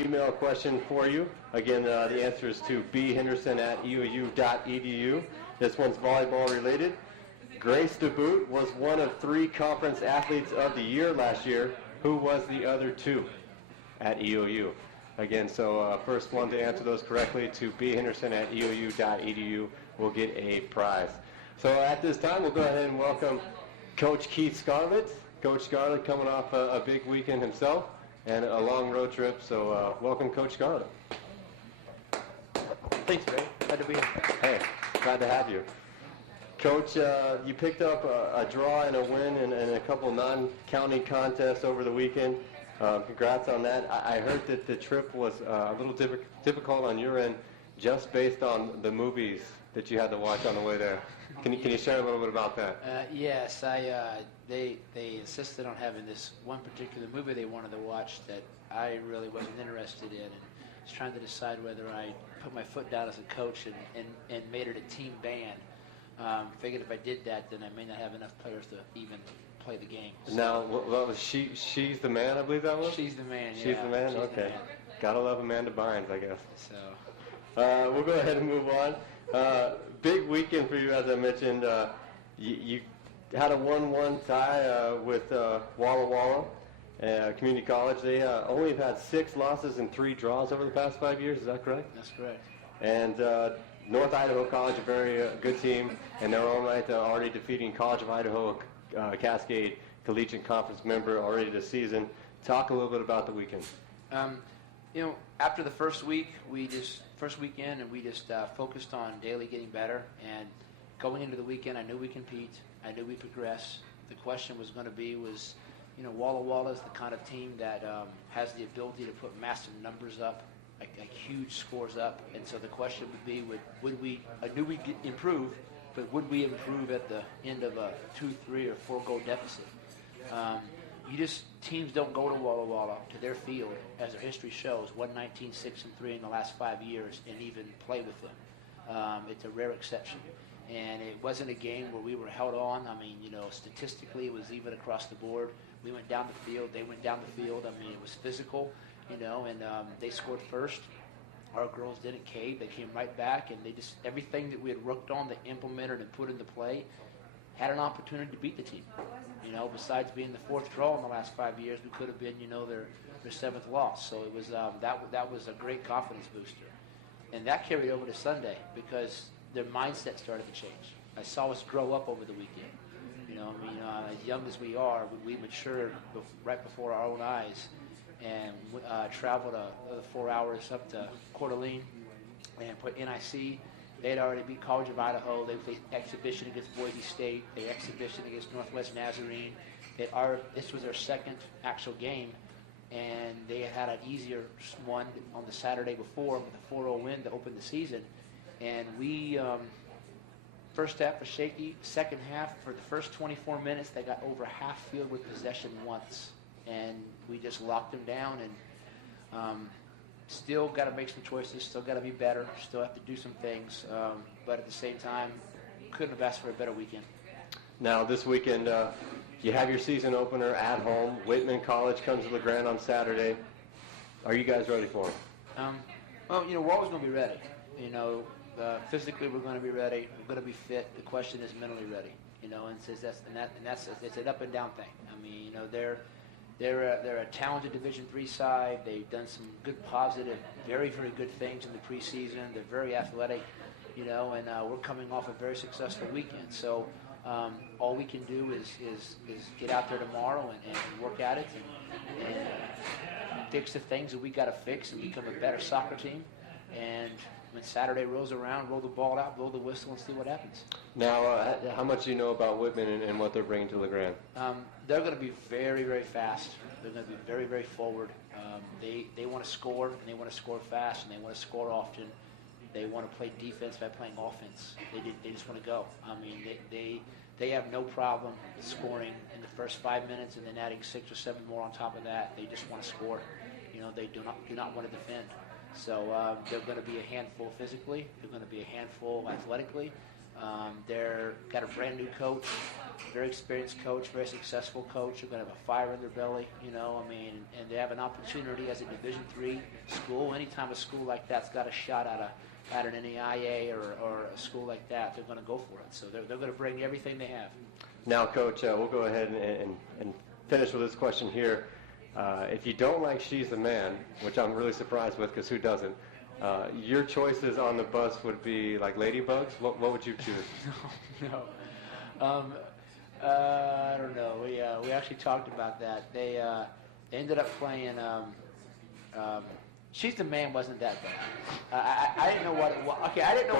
email question for you. Again, the answer is to bhenderson@eou.edu. This one's volleyball related. Grace DeBoot was one of 3 conference athletes of the year last year. Who was the other 2 at EOU? Again, so first one to answer those correctly to bhenderson@eou.edu will get a prize. So at this time, we'll go ahead and welcome Coach Keith Scarlett. Coach Scarlett coming off a big weekend himself and a long road trip. So welcome, Coach Scarlett. Thanks, Ray. Glad to be here. Hey, glad to have you. Coach, you picked up a draw and a win in a couple non-county contests over the weekend. Congrats on that. I heard that the trip was a little difficult on your end just based on the movies that you had to watch on the way there. Can you share a little bit about that? Yes, they insisted on having this one particular movie they wanted to watch that I really wasn't interested in, and was trying to decide whether I put my foot down as a coach and made it a team band. Figured if I did that, then I may not have enough players to even play the game. So. Now, what was She's the Man, I believe that was? She's the Man, yeah. She's the Man? She's okay. the man. Gotta love Amanda Bynes, I guess. So. We'll go ahead and move on. Big weekend for you, as I mentioned. You had a 1-1 tie with Walla Walla Community College. They only have had 6 losses and 3 draws over the past 5 years. Is that correct? That's correct. And North Idaho College, a very good team, in their own right, already defeating College of Idaho, Cascade Collegiate Conference member already this season. Talk a little bit about the weekend. After the first weekend, we just focused on daily getting better. And going into the weekend, I knew we compete. I knew we progress. The question was going to be Walla Walla is the kind of team that has the ability to put massive numbers up, like huge scores up. And so the question would be, I knew we'd improve, but would we improve at the end of a 2, 3, or 4 goal deficit? Teams don't go to Walla Walla, to their field, as their history shows, 119, 6-3 in the last 5 years, and even play with them. It's a rare exception. And it wasn't a game where we were held on. I mean, statistically, it was even across the board. We went down the field. They went down the field. I mean, it was physical, and they scored first. Our girls didn't cave. They came right back, and everything that we had worked on, they implemented and put into play, had an opportunity to beat the team. Besides being the 4th draw in the last 5 years, we could have been, their 7th loss. So it was that was a great confidence booster, and that carried over to Sunday because their mindset started to change. I saw us grow up over the weekend. As young as we are, we matured right before our own eyes, and traveled 4 hours up to Coeur d'Alene and put NIC. They had already beat College of Idaho. They played exhibition against Boise State. They exhibition against Northwest Nazarene. This was their 2nd actual game, and they had an easier one on the Saturday before with a 4-0 win to open the season. And we, first half was shaky. Second half, for the first 24 minutes, they got over half field with possession once, and we just locked them down. And still got to make some choices, still got to be better, still have to do some things, but at the same time, couldn't have asked for a better weekend. Now, this weekend, you have your season opener at home. Whitman College comes to LeGrand on Saturday. Are you guys ready for it? Well, we're always going to be ready. Physically, we're going to be ready. We're going to be fit. The question is mentally ready. And it's an up and down thing. I mean, They're a talented Division III side. They've done some good, positive, very, very good things in the preseason. They're very athletic, and we're coming off a very successful weekend. So all we can do is get out there tomorrow and work at it and fix the things that we got to fix and become a better soccer team. And when Saturday rolls around, roll the ball out, blow the whistle, and see what happens. Now, how much do you know about Whitman and what they're bringing to LeGrand? They're going to be very, very fast. They're going to be very, very forward. They want to score, and they want to score fast, and they want to score often. They want to play defense by playing offense. They just want to go. I mean, they have no problem scoring in the first 5 minutes and then adding 6 or 7 more on top of that. They just want to score. They do not want to defend. So they're going to be a handful physically. They're going to be a handful athletically. They're got a brand new coach, very experienced coach, very successful coach. They're going to have a fire in their belly, you know. I mean, and they have an opportunity as a Division III school. Anytime a school like that's got a shot at an NAIA or a school like that, they're going to go for it. So they're going to bring everything they have. Now, Coach, we'll go ahead and finish with this question here. If you don't like She's the Man, which I'm really surprised with because who doesn't, your choices on the bus would be like ladybugs. What would you choose? No. I don't know. We actually talked about that. They ended up playing. She's the Man wasn't that bad. I didn't know what it was. Okay, I didn't know.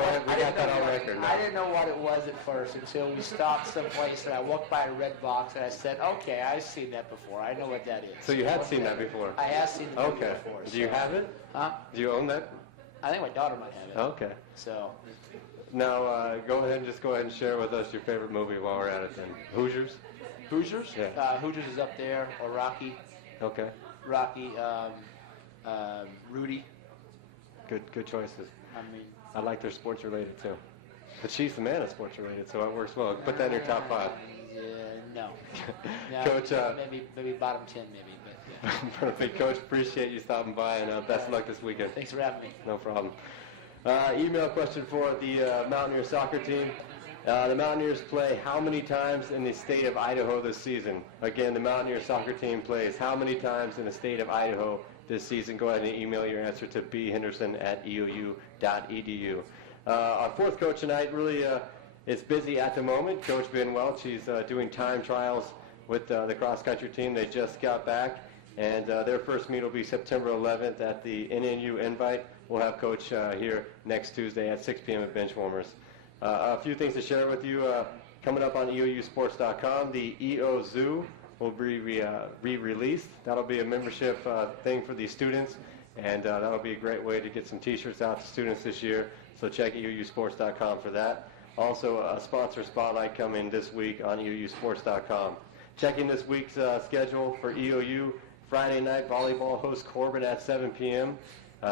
I didn't know what it was at first until we stopped someplace and I walked by a red box and I said, "Okay, I've seen that before. I know what that is." So you had seen that before? I have seen the movie before. Do you have it? Huh? Do you own that? I think my daughter might have it. Okay. So. Now, go ahead and share with us your favorite movie while we're at it then. Hoosiers? Hoosiers? Yeah. Hoosiers is up there, or Rocky. Okay. Rocky, Rudy. Good choices. I mean, I like their sports related too. But She's the Man is sports related, so it works well. Put that in your top 5. No. Coach, maybe bottom 10, maybe. But yeah. Perfect, Coach. Appreciate you stopping by, and best of luck this weekend. Thanks for having me. No problem. Email question for the Mountaineer soccer team. The Mountaineers play how many times in the state of Idaho this season? Again, the Mountaineer soccer team plays how many times in the state of Idaho this season? Go ahead and email your answer to bhenderson@eou.edu. Our fourth coach tonight really is busy at the moment. Coach Ben Welch, she's doing time trials with the cross-country team. They just got back, and their first meet will be September 11th at the NNU Invite. We'll have Coach here next Tuesday at 6 p.m. at Benchwarmers. A few things to share with you. Coming up on EOUsports.com, the EO Zoo will be re-released. That'll be a membership thing for the students, and that'll be a great way to get some T-shirts out to students this year. So check EOUsports.com for that. Also, a sponsor spotlight coming this week on EOUsports.com. Checking this week's schedule for EOU. Friday night volleyball hosts Corbin at 7 p.m.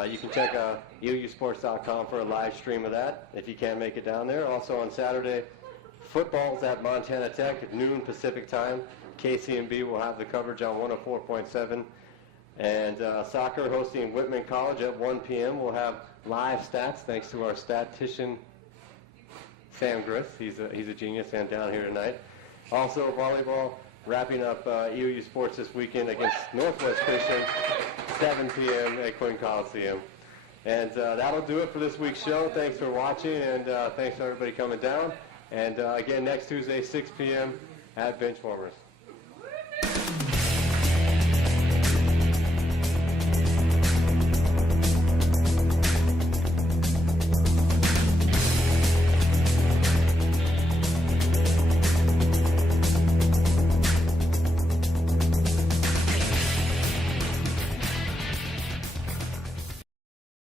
You can check EOUsports.com for a live stream of that if you can't make it down there. Also on Saturday, football's at Montana Tech at noon Pacific time. KCMB will have the coverage on 104.7. And soccer hosting Whitman College at 1 p.m. We'll have live stats thanks to our statistician, Sam Grist. He's a genius and down here tonight. Also volleyball wrapping up EOU Sports this weekend against Northwest Christian, 7 p.m. at Quinn Coliseum. And that'll do it for this week's show. Thanks for watching, and thanks to everybody coming down. And again, next Tuesday, 6 p.m. at Benchwarmers.